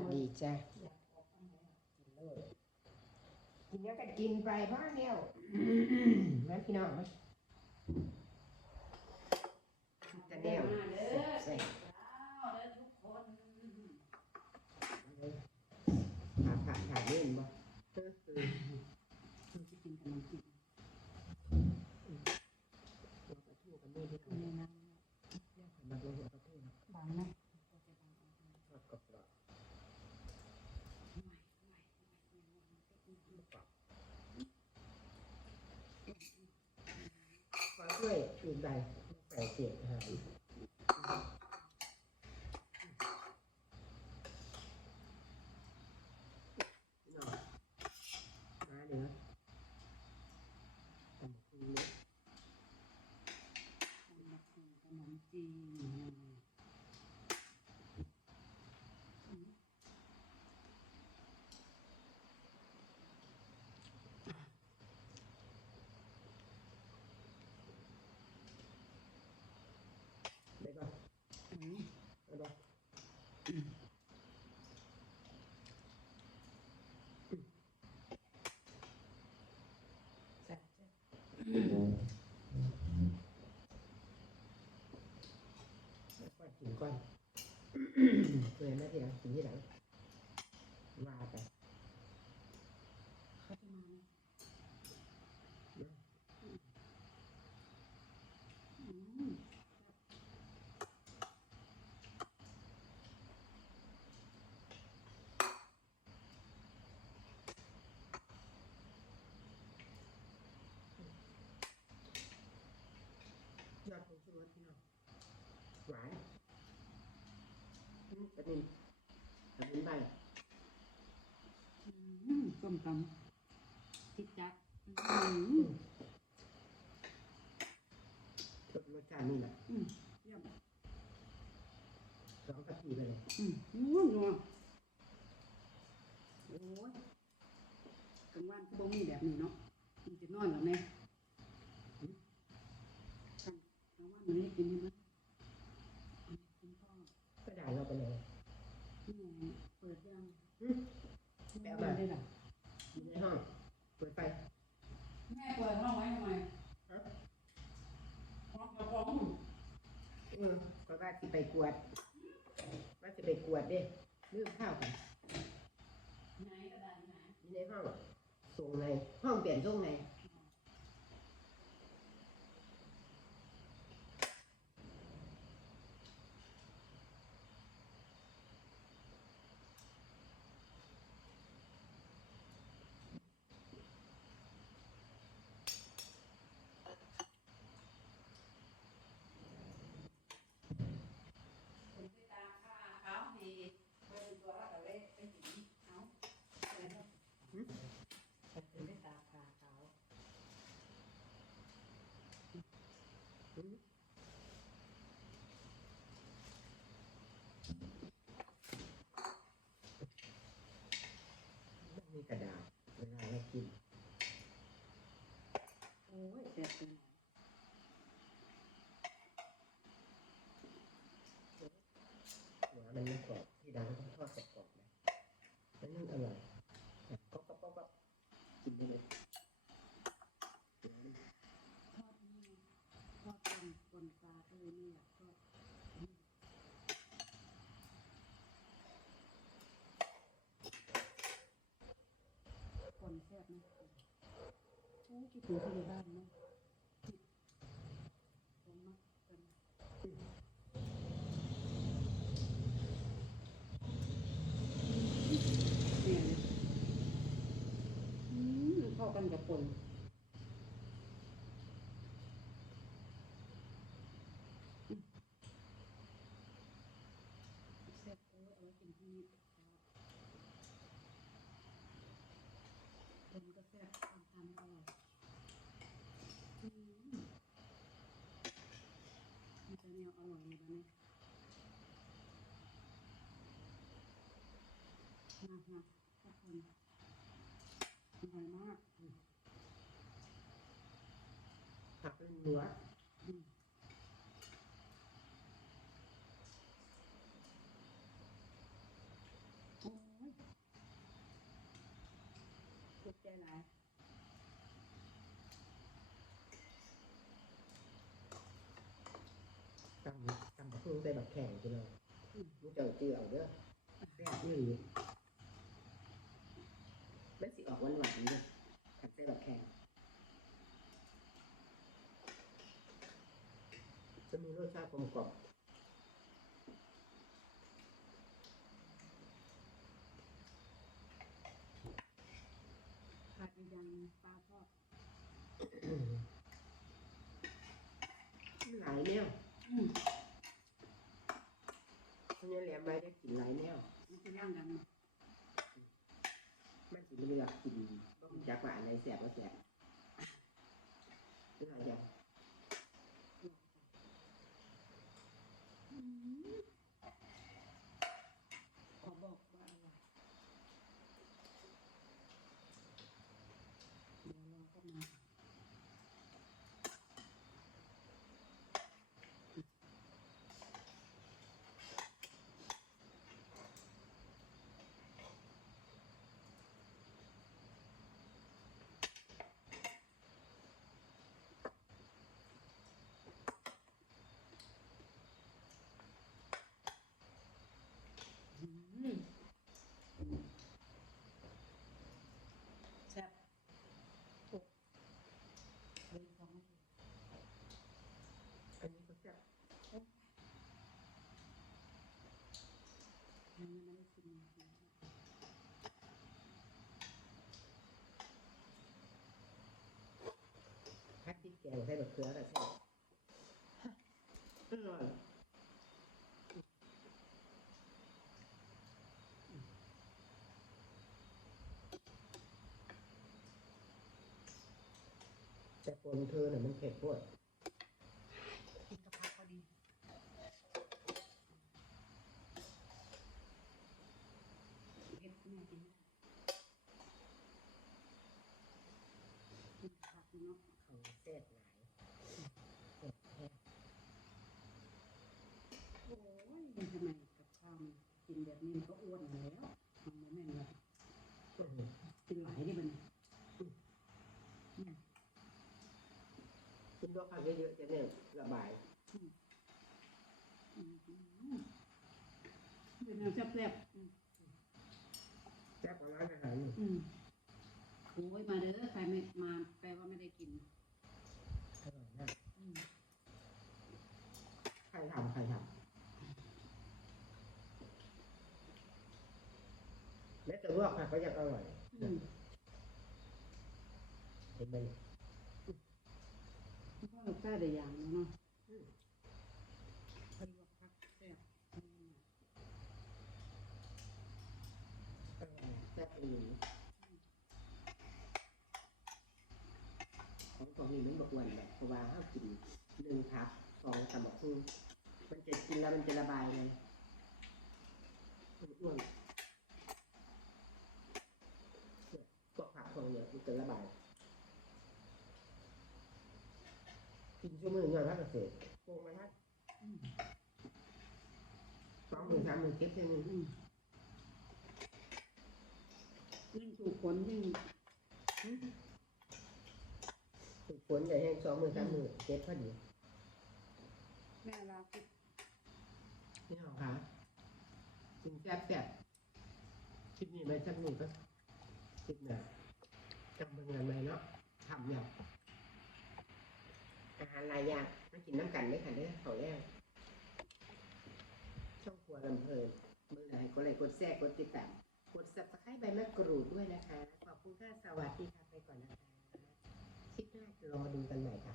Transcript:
สดีจ้ะกินแล้วก็กินไปพ่อเนี่ยมาพี่น้องมาจะแนวใส่ผ่าผ่าผ่าเล่นบ่เออเออหัวปลาทูกันด้วยพี่น้องเนี่ยสำหรับเราหัวปลาทูเนาะทอดกรอบ ๆขอช่วยอีกใบใส่เกียงฮะน้อมาเดี๋ยวตำบักหุ่งเนาะได้ป่ะได้ป่ะก่อนกินก่อน เพื่อนมาเดี๋ยวกินที่หลังว่าไป ยอดผงชูรสพี่น้องหวานกระดิ่งกระดิ่งใบส้มตำจิตจัดรสรสชาตินี่แหละเยี่ยมสองกะทิเลยอืมนัวนัวโอ้ยกลางวันก็บ่มีแบบนี้เนาะมันจะนอนแล้วแม่กลางกลางวันมันได้กินนี่มั้ยคุณพ่อ ก็ได้เราไปเลย นี่ไงเปิดยัง แปะ เปิ มา ดได้หรอ อยู่ในห้องเปิดไฟ แม่เปิดห้องไว้ทำไมห้องกระป๋อง เออก็ ว่าสิไปกวด ว่าจะไปกวดเด้ลืมข้าวกันไหนกระดานไหนอยู่ในห้องส่งในห้องเปลี่ยนส่งในคนไปตามข้าเขาดีเปิดตัวแล้วก็เลยไปกินเอาเปิดแล้วคนไปตามข้าเขา มันมีกระดาษเวลาเรากิน โอ้ยเสียไป หัวมันไม่กรอบที่ดังต้องทอดกรอบๆนะมันนึ่งอร่อยก๊อบก๊อบก๊อบก๊อบกินได้เลยทอดนี่ทอดกันบนปลาเออนี่อยากทอดคนแซ่บนะโอ้คิดถึงคนในบ้านเนาะผมมักกันเนี่ยนะอืมเข้ากันกับคน แซ่บโอ้ย เอาไว้กินที่นี่คนก็แซ่บทำทำอร่อยมีแต่แนวอร่อยเลยนะเนี่ยมากมากทุกคนอร่อยมากผักเป็นหัว อืมโอ้ หลายตำตำบักหุ่งใส่บักแข็งไปเลยมึงเจ้าเจือเอาเด้อแซ่บนี่หลีมันสิออกหวานหวานๆเด้อขันใส่บักแข็งจะมีรสชาติกลมกล่อม ขาดอีกอย่าง ปลาทอดหลายแนวอืมเพราะงั้นแหลมไว้ได้กินหลายแนว มันจะย่างกันเนาะมันสิไม่เลือกกินต้มจักว่าอันไหนแสบก็แสบนี่หลายอย่าง อืมขอบอกว่าอร่อยเดี๋ยวเราก็มา อืมแซ่บโอ้เดินสองนาที อันนี้ก็แซ่บ ยังไม่ได้ชิมเลย พัดพริกแก งใส่บักเขือก็แซ่บอร่อยแต่ปนเธอเนี่ยมันเผ็ดพวด กินกะเพราพอดีเผ็ดแม่กินไม่ได้กินผัก เนาะของแซ่บหลายแซ่บแท้โอ้ยยังทำไมกับข้าวมันกินแบบนี้มันก็อ้วนแล้วทำไมแม่นวะอื้อหือกินหลายดิมันอืมกินดอกผักเยอะๆจะเนี่ยระบายอืมอืมเป็นแนวแซ่บๆอืมแซ่บกว่าร้านอาหารนี่อืม โอ้ยมาเด้อใครไม่มาแปลว่าไม่ได้กินอร่อยมากอืมใครทำใครทำแม้แต่ลวกผักก็ยังอร่อยอืมเห็นไหมเพราะเราใช้ได้อย่างแล้วเนาะพอดีว่าพักแซ่บอืม อร่อยแซ่บอีหลีของพวก นี้มันบกวนแบบเพราะว่าเขากินหนึ่งพักสองตำบักหุ่งมันจะกินแล้วมันจะระบายเลยอ้วนเนี่ยพวกผักพวกเนี้ยมันจะระบายกินชั่วโมงเงินพักเกษตรโกงมาทักสองหมื่นสามหมื่นเก็บเท่านึงยิ่งถูกฝนยิ่ง ฝึกฝนใหญ่แห้งสองหมื่นสามหมื่นเก็บพอดีแม่ลาคิดนี่หรอคะกินแซ่บแซ่บคลิปนี้ไหมสักหนึ่งก็คลิปหน้าจำเป็นงานไหมเนาะทำอย่างอาหารหลายอย่างมากินน้ำกันได้ค่ะได้อเขาแรกช่องครัวลำเพลินเมื่อไหร่ก็เลยกดแทรกกดติดตามกด subscribe ใบมะกรูดด้วยนะคะ ขอบคุณค่ะสวัสดีค่ะไปก่อนนะคะ คลิปหน้ารอดูกันใหม่ค่ะ